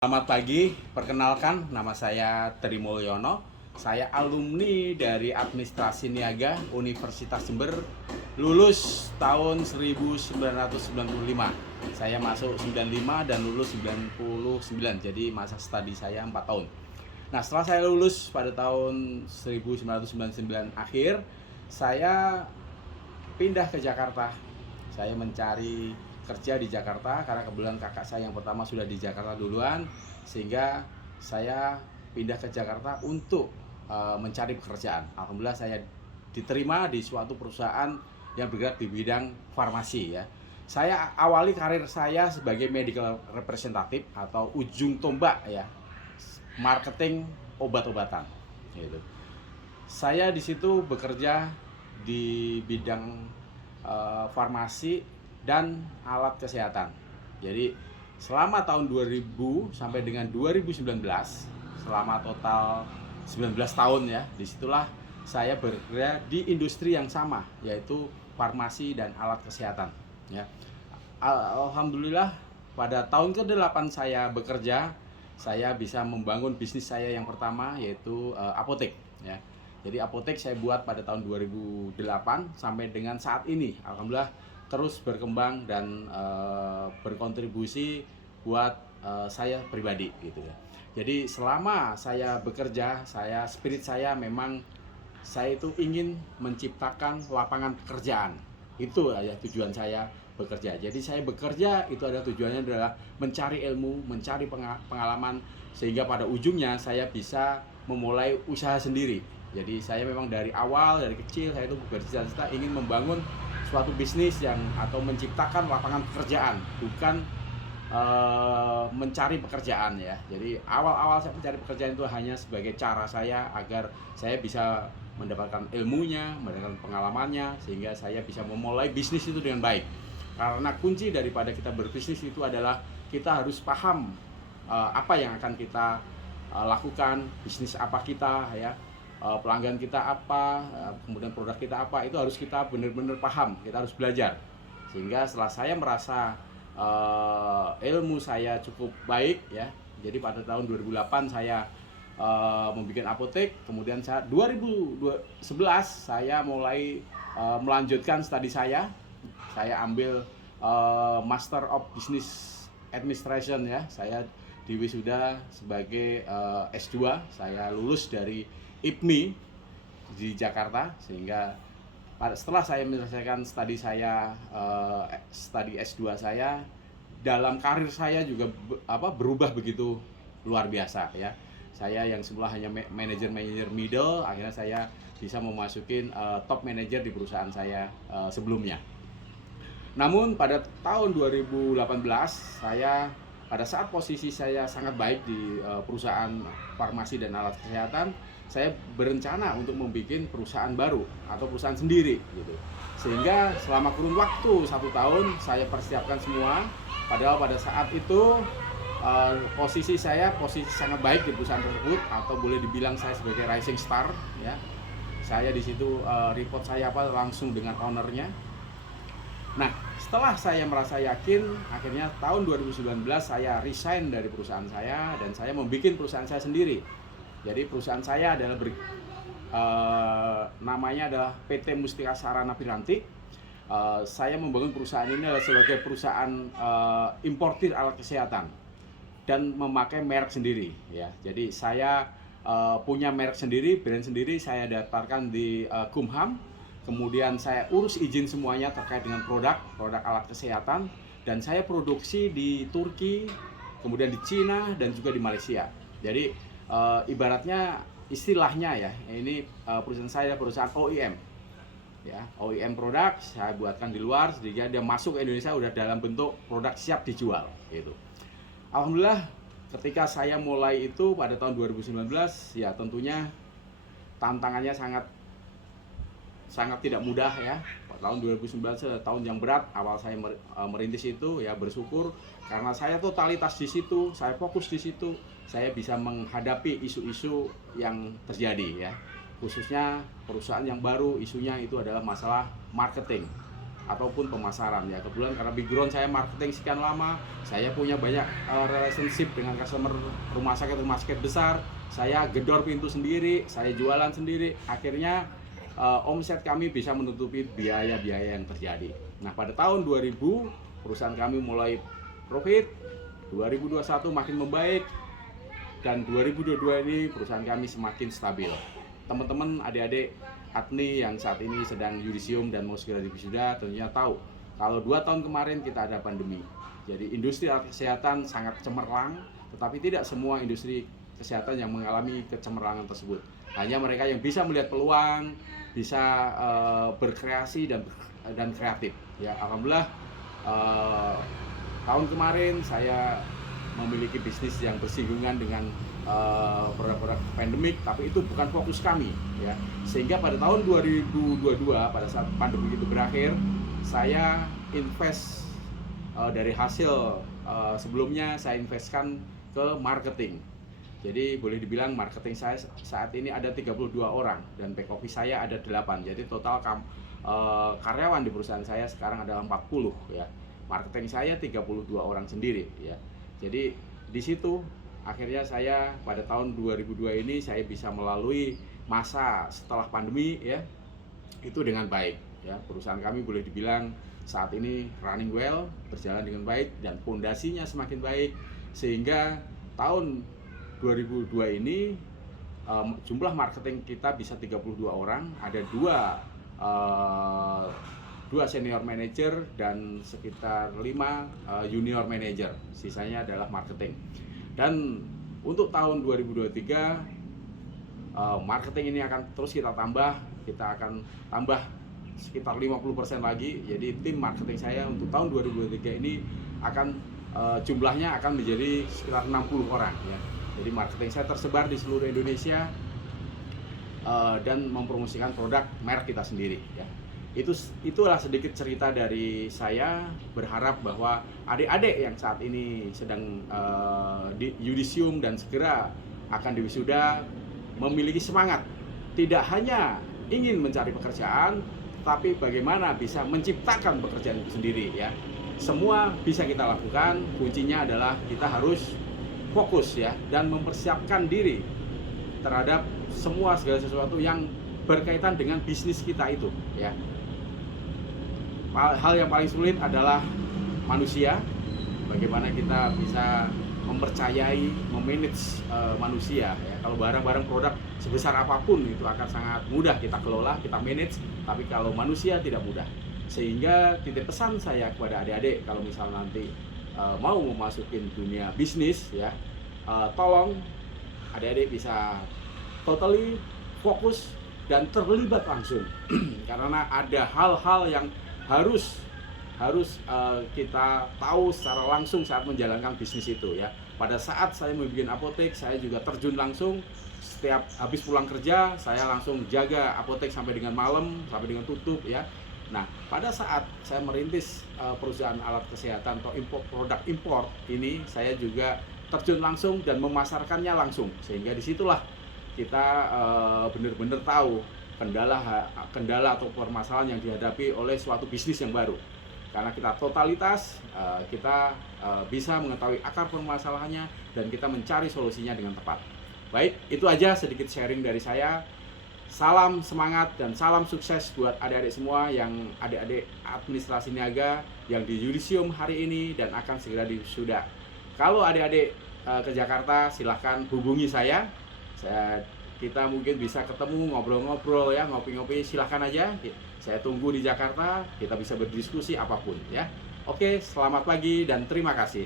Selamat pagi, perkenalkan nama saya Tri Mulyono. Saya alumni dari Administrasi Niaga Universitas Jember, lulus tahun 1995. Saya masuk 95 dan lulus 99, jadi masa studi saya 4 tahun. Nah, setelah saya lulus pada tahun 1999 akhir, saya pindah ke Jakarta. Saya mencari kerja di Jakarta karena kebetulan kakak saya yang pertama sudah di Jakarta duluan, sehingga saya pindah ke Jakarta untuk mencari pekerjaan. Alhamdulillah saya diterima di suatu perusahaan yang bergerak di bidang farmasi ya. Saya awali karir saya sebagai medical representative atau ujung tombak ya, marketing obat-obatan gitu. Saya di situ bekerja di bidang farmasi dan alat kesehatan. Jadi selama tahun 2000 sampai dengan 2019, selama total 19 tahun ya, disitulah saya bergerak di industri yang sama, yaitu farmasi dan alat kesehatan ya. Alhamdulillah pada tahun ke-8 saya bekerja, saya bisa membangun bisnis saya yang pertama, yaitu apotek ya. Jadi apotek saya buat pada tahun 2008 sampai dengan saat ini. Alhamdulillah terus berkembang dan berkontribusi buat saya pribadi gitu ya. Jadi selama saya bekerja, spirit saya memang saya itu ingin menciptakan lapangan pekerjaan. Itu ya tujuan saya bekerja. Jadi saya bekerja itu adalah tujuannya adalah mencari ilmu, mencari pengalaman, sehingga pada ujungnya saya bisa memulai usaha sendiri. Jadi saya memang dari awal, dari kecil saya itu bercita-cita ingin membangun suatu bisnis yang atau menciptakan lapangan pekerjaan, bukan mencari pekerjaan ya. Jadi awal-awal saya mencari pekerjaan itu hanya sebagai cara saya agar saya bisa mendapatkan ilmunya, mendapatkan pengalamannya, sehingga saya bisa memulai bisnis itu dengan baik. Karena kunci daripada kita berbisnis itu adalah kita harus paham apa yang akan kita lakukan, bisnis apa kita ya, pelanggan kita apa, kemudian produk kita apa, itu harus kita benar-benar paham, kita harus belajar. Sehingga setelah saya merasa ilmu saya cukup baik ya, jadi pada tahun 2008 saya membuat apotek, kemudian 2011 saya mulai melanjutkan studi saya ambil Master of Business Administration ya, saya diwisuda sebagai S2, saya lulus dari IPMI di Jakarta, sehingga setelah saya menyelesaikan studi saya, studi S2 saya, dalam karir saya juga berubah begitu luar biasa ya. Saya yang semula hanya manajer middle, akhirnya saya bisa memasukin top manager di perusahaan saya sebelumnya. Namun pada tahun 2018 saya, pada saat posisi saya sangat baik di perusahaan farmasi dan alat kesehatan, saya berencana untuk membuat perusahaan baru atau perusahaan sendiri gitu. Sehingga selama kurun waktu 1 tahun saya persiapkan semua. Padahal pada saat itu posisi saya sangat baik di perusahaan tersebut, atau boleh dibilang saya sebagai rising star ya. Saya di situ report saya langsung dengan ownernya. Nah, setelah saya merasa yakin, akhirnya tahun 2019 saya resign dari perusahaan saya dan saya membuat perusahaan saya sendiri. Jadi perusahaan saya adalah namanya adalah PT Mustika Sarana Piranti. Saya membangun perusahaan ini adalah sebagai perusahaan importir alat kesehatan dan memakai merek sendiri ya. Jadi saya punya merek sendiri, brand sendiri, saya daftarkan di Kumham. Kemudian saya urus izin semuanya terkait dengan produk alat kesehatan, dan saya produksi di Turki, kemudian di Cina, dan juga di Malaysia. Jadi ibaratnya istilahnya ya, ini perusahaan saya perusahaan OEM ya, OEM produk saya buatkan di luar, sehingga dia masuk ke Indonesia udah dalam bentuk produk siap dijual gitu. Alhamdulillah ketika saya mulai itu pada tahun 2019 ya, tentunya tantangannya sangat tidak mudah ya. Tahun 2019 tahun yang berat. Awal saya merintis itu ya, bersyukur karena saya totalitas di situ, saya fokus di situ, saya bisa menghadapi isu-isu yang terjadi ya. Khususnya perusahaan yang baru, isunya itu adalah masalah marketing ataupun pemasaran ya. Kebetulan karena background saya marketing sekian lama, saya punya banyak relationship dengan customer rumah sakit besar. Saya gedor pintu sendiri, saya jualan sendiri. Akhirnya omset kami bisa menutupi biaya-biaya yang terjadi. Nah, pada tahun 2000 perusahaan kami mulai profit, 2021 makin membaik, dan 2022 ini perusahaan kami semakin stabil. Teman-teman, adik-adik ATNI yang saat ini sedang yudisium dan mau segera diwisuda tentunya tahu kalau 2 tahun kemarin kita ada pandemi. Jadi industri kesehatan sangat cemerlang, tetapi tidak semua industri kesehatan yang mengalami kecemerlangan tersebut. Hanya mereka yang bisa melihat peluang, bisa berkreasi dan kreatif. Ya, alhamdulillah tahun kemarin saya memiliki bisnis yang bersinggungan dengan produk-produk pandemik, tapi itu bukan fokus kami ya. Sehingga pada tahun 2022 pada saat pandemi itu berakhir, saya invest dari hasil sebelumnya saya investkan ke marketing. Jadi boleh dibilang marketing saya saat ini ada 32 orang dan back office saya ada 8. Jadi total karyawan di perusahaan saya sekarang adalah 40 ya. Marketing saya 32 orang sendiri ya. Jadi di situ akhirnya saya pada tahun 2002 ini saya bisa melalui masa setelah pandemi ya itu dengan baik ya. Perusahaan kami boleh dibilang saat ini running well, berjalan dengan baik dan fondasinya semakin baik, sehingga tahun 2002 ini jumlah marketing kita bisa 32 orang, ada dua senior manager dan sekitar 5 junior manager, sisanya adalah marketing. Dan untuk tahun 2023 marketing ini akan terus kita akan tambah sekitar 50% lagi. Jadi tim marketing saya untuk tahun 2023 ini akan jumlahnya akan menjadi sekitar 60 orang ya. Jadi marketing saya tersebar di seluruh Indonesia dan mempromosikan produk merek kita sendiri ya. Itulah sedikit cerita dari saya. Berharap bahwa adik-adik yang saat ini sedang di yudisium dan segera akan diwisuda memiliki semangat, tidak hanya ingin mencari pekerjaan, tapi bagaimana bisa menciptakan pekerjaan itu sendiri ya. Semua bisa kita lakukan, kuncinya adalah kita harus fokus ya dan mempersiapkan diri terhadap segala sesuatu yang berkaitan dengan bisnis kita itu ya. Hal yang paling sulit adalah manusia, bagaimana kita bisa mempercayai, memanage manusia ya. Kalau barang-barang produk sebesar apapun itu akan sangat mudah kita kelola, kita manage, tapi kalau manusia tidak mudah. Sehingga titip pesan saya kepada adik-adik kalau misal nanti mau memasukin dunia bisnis ya, tolong adik-adik bisa totally fokus dan terlibat langsung karena ada hal-hal yang harus kita tahu secara langsung saat menjalankan bisnis itu ya. Pada saat saya membuat apotek, saya juga terjun langsung. Setiap habis pulang kerja, saya langsung jaga apotek sampai dengan malam, sampai dengan tutup ya. Nah, pada saat saya merintis perusahaan alat kesehatan atau produk impor ini, saya juga terjun langsung dan memasarkannya langsung. Sehingga disitulah kita benar-benar tahu kendala atau permasalahan yang dihadapi oleh suatu bisnis yang baru. Karena kita totalitas, kita bisa mengetahui akar permasalahannya dan kita mencari solusinya dengan tepat. Baik, itu aja sedikit sharing dari saya. Salam semangat dan salam sukses buat adik-adik semua, yang adik-adik administrasi niaga yang di yudisium hari ini dan akan segera diwisuda. Kalau adik-adik ke Jakarta, silahkan hubungi saya. Kita mungkin bisa ketemu, ngobrol-ngobrol ya, ngopi-ngopi, silahkan aja. Saya tunggu di Jakarta, kita bisa berdiskusi apapun ya. Oke, selamat pagi dan terima kasih.